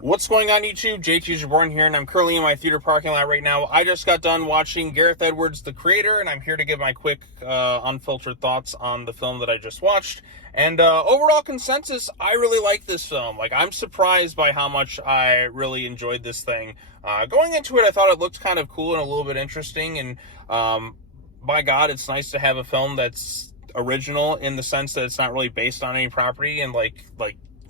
What's going on, YouTube? JT's Reborn here, and I'm currently in my theater parking lot right now. I just got done watching Gareth Edwards, the creator, and I'm here to give my quick, unfiltered thoughts on the film that I just watched. And overall consensus, I really like this film. Like, I'm surprised by how much I really enjoyed this thing. Going into it, I thought it looked kind of cool and a little bit interesting, and by God, it's nice to have a film that's original in the sense that it's not really based on any property and like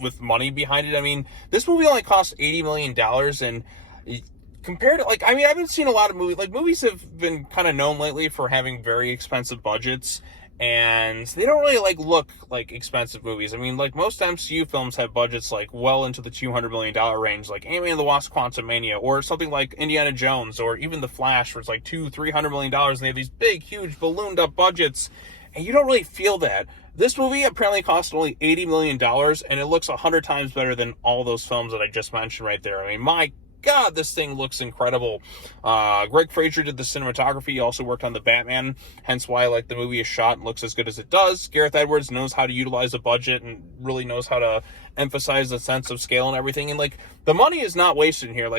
with money behind it. I mean, this movie only cost $80 million, and compared to, I haven't seen a lot of movies. Like, movies have been kind of known lately for having very expensive budgets, and they don't really look like expensive movies. I mean, like, most MCU films have budgets like well into the $200 million range, like Ant-Man and the Wasp: Quantumania, or something like Indiana Jones, or even The Flash, where it's like $200-300 million, and they have these big, huge, ballooned up budgets, and you don't really feel that. This movie apparently cost only $80 million, and it looks 100 times better than all those films that I just mentioned right there. I mean, my God, this thing looks incredible. Greg Fraser did the cinematography. He also worked on the Batman, hence why the movie is shot and looks as good as it does. Gareth Edwards knows how to utilize a budget and really knows how to emphasize the sense of scale and everything. And the money is not wasted here.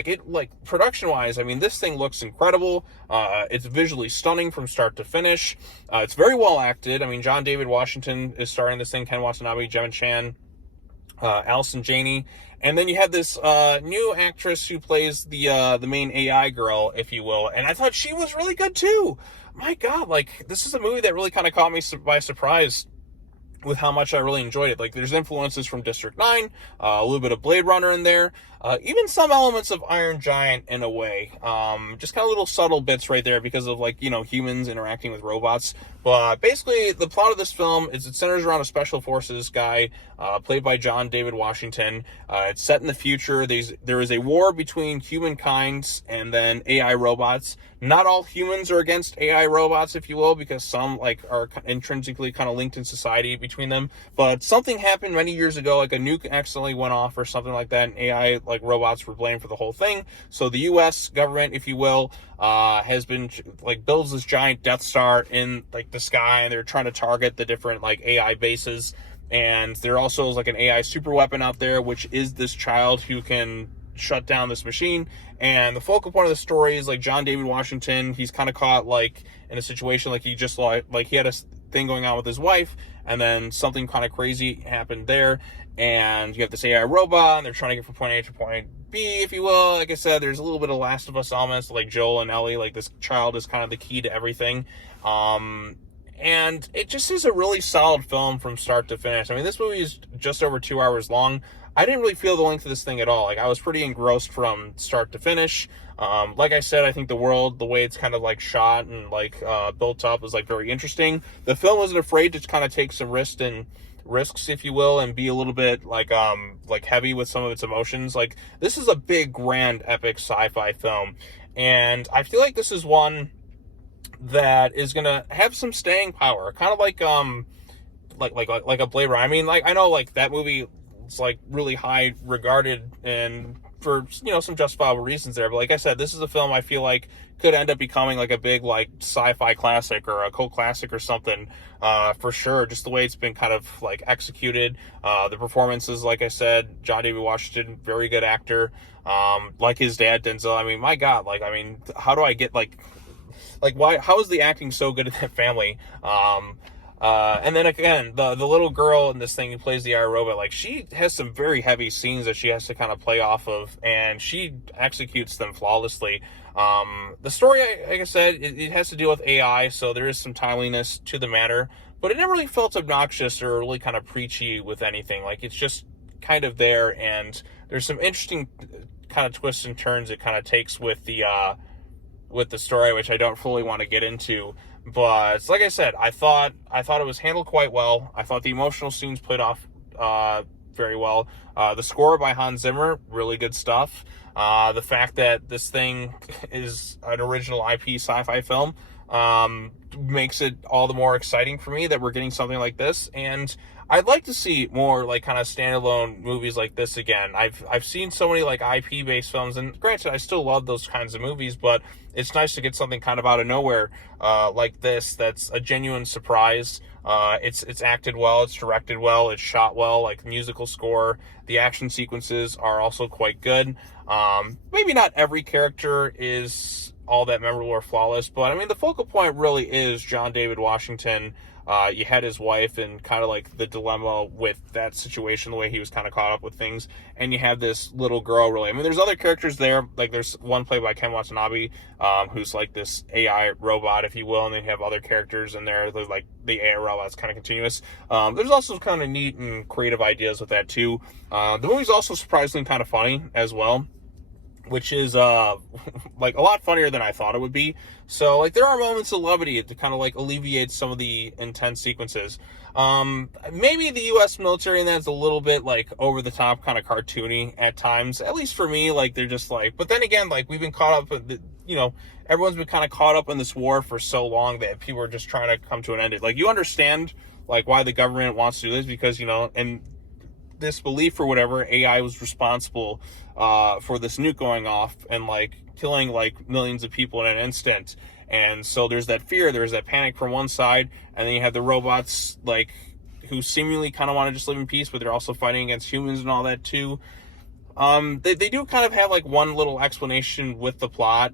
Production wise, I mean, this thing looks incredible. It's visually stunning from start to finish. It's very well acted. I mean, John David Washington is starring this thing, Ken Watanabe, Gemma Chan, Allison Janney, and then you have this new actress who plays the main AI girl, if you will, and I thought she was really good too. My God, this is a movie that really kind of caught me by surprise with how much I really enjoyed it. There's influences from District 9, a little bit of Blade Runner in there, even some elements of Iron Giant in a way. Just kind of little subtle bits right there because of, humans interacting with robots. But basically, the plot of this film is it centers around a special forces guy, played by John David Washington. It's set in the future. There is a war between humankind and then AI robots. Not all humans are against AI robots, if you will, because some are intrinsically kind of linked in society between them. But something happened many years ago, a nuke accidentally went off or something like that, and AI robots were blamed for the whole thing. So the U.S. government, if you will, has been builds this giant Death Star in the sky, and they're trying to target the different AI bases. And there also is an AI super weapon out there, which is this child who can shut down this machine. And the focal point of the story is John David Washington. He's kind of caught in a situation he just he had a thing going on with his wife, and then something kind of crazy happened there, and you have this AI robot, and they're trying to get from point A to point B, if you will. Like I said, there's a little bit of Last of Us elements, Joel and Ellie. This child is kind of the key to everything. And it just is a really solid film from start to finish. I mean, this movie is just over 2 hours long. I didn't really feel the length of this thing at all. I was pretty engrossed from start to finish. Like I said, I think the world, the way it's kind of shot and built up is very interesting. The film wasn't afraid to kind of take some risks, if you will, and be a little bit heavy with some of its emotions. This is a big, grand, epic sci-fi film, and I feel this is one that is gonna have some staying power, kind of like a Blade Runner. I mean, I know that movie is really high regarded and for some justifiable reasons there, but like I said, this is a film I feel could end up becoming a big sci-fi classic or a cult classic or something, for sure. Just the way it's been kind of executed, the performances, like I said, John David Washington, very good actor, like his dad Denzel. I mean, my God, how do I get why? How is the acting so good in that family? And then again, the little girl in this thing who plays the AI robot, she has some very heavy scenes that she has to kind of play off of, and she executes them flawlessly. The story, like I said, it has to deal with AI, so there is some timeliness to the matter, but it never really felt obnoxious or really kind of preachy with anything. It's just kind of there, and there's some interesting kind of twists and turns it kind of takes with the story, which I don't fully want to get into. But like I said, I thought it was handled quite well. I thought the emotional scenes played off very well. The score by Hans Zimmer, really good stuff. The fact that this thing is an original IP sci-fi film, makes it all the more exciting for me that we're getting something like this. And I'd like to see more like kind of standalone movies like this again. I've seen so many like IP based films, and granted, I still love those kinds of movies, but it's nice to get something kind of out of nowhere like this. That's a genuine surprise. It's acted well, it's directed well, it's shot well. Like musical score, the action sequences are also quite good. Maybe not every character is all that memorable or flawless, but I mean the focal point really is John David Washington. You had his wife and kind of like the dilemma with that situation, the way he was kind of caught up with things. And you have this little girl, really. I mean, there's other characters there. Like, there's one played by Ken Watanabe, who's like this AI robot, if you will. And then you have other characters in there. There's like the AI robot's kind of continuous. There's also kind of neat and creative ideas with that, too. The movie's also surprisingly kind of funny as well, which is like a lot funnier than I thought it would be. So like there are moments of levity to kind of like alleviate some of the intense sequences. Maybe the US military in that's a little bit like over the top, kind of cartoony at times, at least for me. Like they're just like, but then again, like we've been caught up in everyone's been kind of caught up in this war for so long that people are just trying to come to an end. Like you understand like why the government wants to do this, because and this belief or whatever, AI was responsible for this nuke going off and like killing like millions of people in an instant. And so there's that fear, there's that panic from one side, and then you have the robots like who seemingly kind of want to just live in peace, but they're also fighting against humans and all that too. They do kind of have like one little explanation with the plot.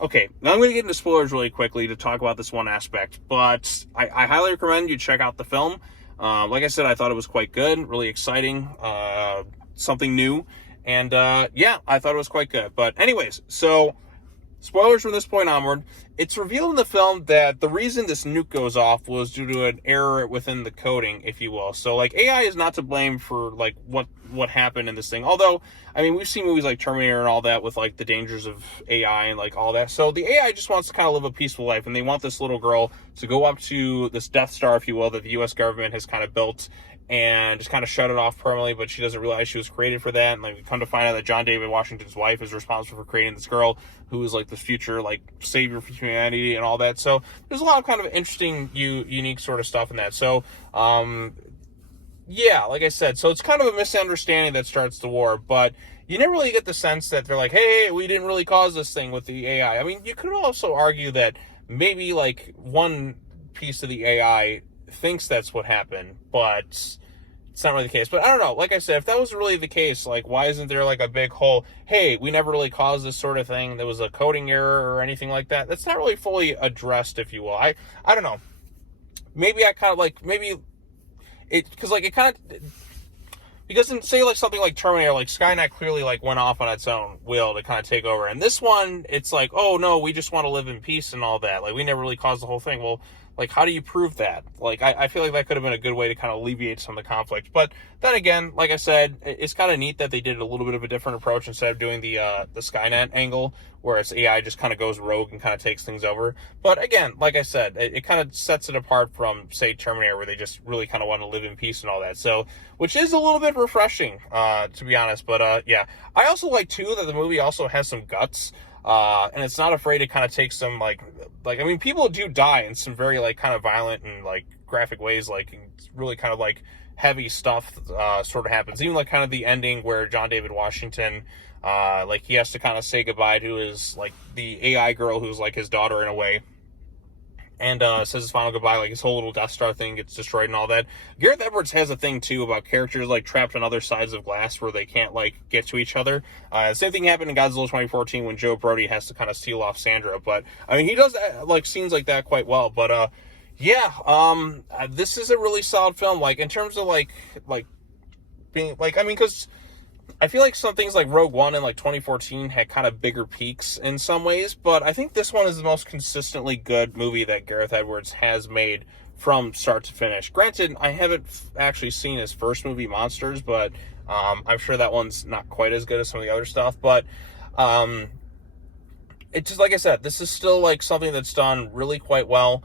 Okay, now I'm going to get into spoilers really quickly to talk about this one aspect, but I highly recommend you check out the film. Like I said, I thought it was quite good, really exciting, something new, and yeah, I thought it was quite good. But anyways, so spoilers from this point onward. It's revealed in the film that the reason this nuke goes off was due to an error within the coding, if you will. So like AI is not to blame for like what happened in this thing. Although, I mean, we've seen movies like Terminator and all that with like the dangers of AI and like all that. So the AI just wants to kind of live a peaceful life, and they want this little girl to go up to this Death Star, if you will, that the US government has kind of built, and just kind of shut it off permanently, but she doesn't realize she was created for that. And like we come to find out that John David Washington's wife is responsible for creating this girl who is like the future like savior for humanity and all that. So there's a lot of kind of interesting unique sort of stuff in that. So yeah, like I said, so it's kind of a misunderstanding that starts the war, but you never really get the sense that they're like, hey, we didn't really cause this thing with the AI. I mean, you could also argue that maybe like one piece of the AI thinks that's what happened, but it's not really the case. But I don't know, like I said, if that was really the case, like why isn't there like a big whole, hey, we never really caused this sort of thing, there was a coding error or anything like that? That's not really fully addressed, if you will. I don't know, maybe I kind of like, maybe it, because like it kind of, because in say like something like Terminator, like Skynet clearly like went off on its own will to kind of take over, and this one it's like, oh no, we just want to live in peace and all that, like we never really caused the whole thing. Well, like how do you prove that? Like I feel like that could have been a good way to kind of alleviate some of the conflict. But then again, like I said, it's kind of neat that they did a little bit of a different approach instead of doing the Skynet angle, where it's AI just kind of goes rogue and kind of takes things over. But again, like I said, it kind of sets it apart from say Terminator, where they just really kind of want to live in peace and all that. So, which is a little bit refreshing, to be honest. But yeah, I also like too that the movie also has some guts. And it's not afraid to kind of take some like I mean, people do die in some very like kind of violent and like graphic ways, like really kind of like heavy stuff sort of happens. Even like kind of the ending where John David Washington like he has to kind of say goodbye to his like the AI girl who's like his daughter in a way, and says his final goodbye, like his whole little Death Star thing gets destroyed and all that. Gareth Edwards has a thing too about characters like trapped on other sides of glass where they can't like get to each other. Same thing happened in Godzilla 2014 when Joe Brody has to kind of steal off Sandra. But I mean, he does like scenes like that quite well. But yeah, this is a really solid film. Like in terms of like being like, I mean, because I feel like some things like Rogue One in like 2014 had kind of bigger peaks in some ways, but I think this one is the most consistently good movie that Gareth Edwards has made from start to finish. Granted, I haven't actually seen his first movie, Monsters, but I'm sure that one's not quite as good as some of the other stuff. But it's just like I said, this is still like something that's done really quite well.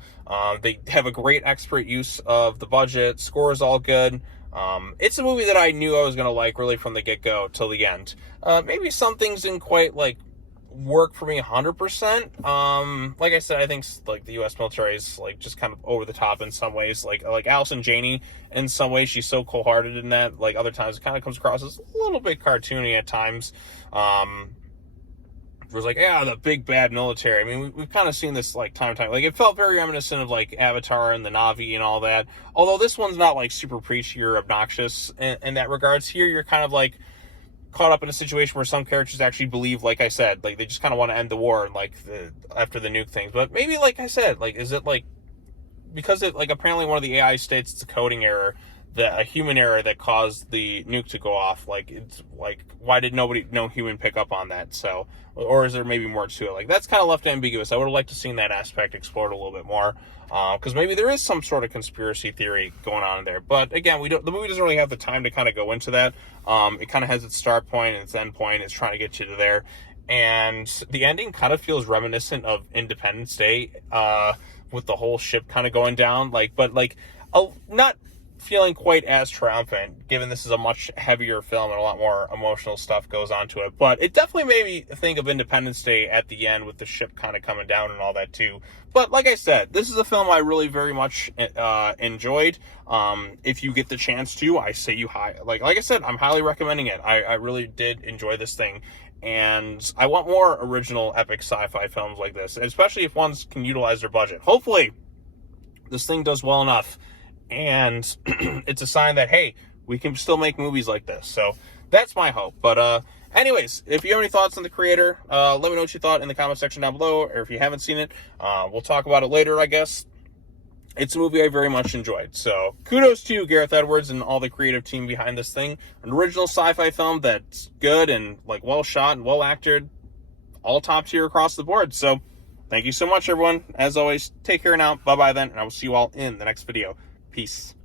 They have a great expert use of the budget. Score is all good. It's a movie that I knew I was going to like really from the get-go till the end. Maybe some things didn't quite like work for me 100%. Like I said, I think like the U.S. military is like just kind of over the top in some ways. Like Allison Janney, in some ways, she's so cold-hearted in that. Like other times, it kind of comes across as a little bit cartoony at times. It was like, yeah, the big bad military. I mean, we've kind of seen this like time and time. Like it felt very reminiscent of like Avatar and the Na'vi and all that. Although this one's not like super preachy or obnoxious in that regards. Here, you're kind of like caught up in a situation where some characters actually believe, like I said, like they just kind of want to end the war and like after the nuke things. But maybe, like I said, like is it like because it like apparently one of the AI states it's a coding error, a human error that caused the nuke to go off. Like it's like why did no human pick up on that? So, or is there maybe more to it? Like that's kind of left ambiguous. I would have liked to seen that aspect explored a little bit more, because maybe there is some sort of conspiracy theory going on in there. But again, the movie doesn't really have the time to kind of go into that. It kind of has its start point and its end point. It's trying to get you to there, and the ending kind of feels reminiscent of Independence Day, with the whole ship kind of going down. Not feeling quite as triumphant, given this is a much heavier film and a lot more emotional stuff goes on to it. But it definitely made me think of Independence Day at the end with the ship kind of coming down and all that too. But like I said, this is a film I really very much enjoyed. If you get the chance to, I say like I said, I'm highly recommending it. I really did enjoy this thing. And I want more original epic sci-fi films like this, especially if ones can utilize their budget. Hopefully, this thing does well enough. And it's a sign that, hey, we can still make movies like this. So that's my hope. But anyways, if you have any thoughts on the creator, let me know what you thought in the comment section down below. Or if you haven't seen it, we'll talk about it later, I guess. It's a movie I very much enjoyed. So kudos to Gareth Edwards and all the creative team behind this thing. An original sci-fi film that's good and like well shot and well acted. All top tier across the board. So thank you so much, everyone. As always, take care now. Bye-bye then. And I will see you all in the next video. Peace.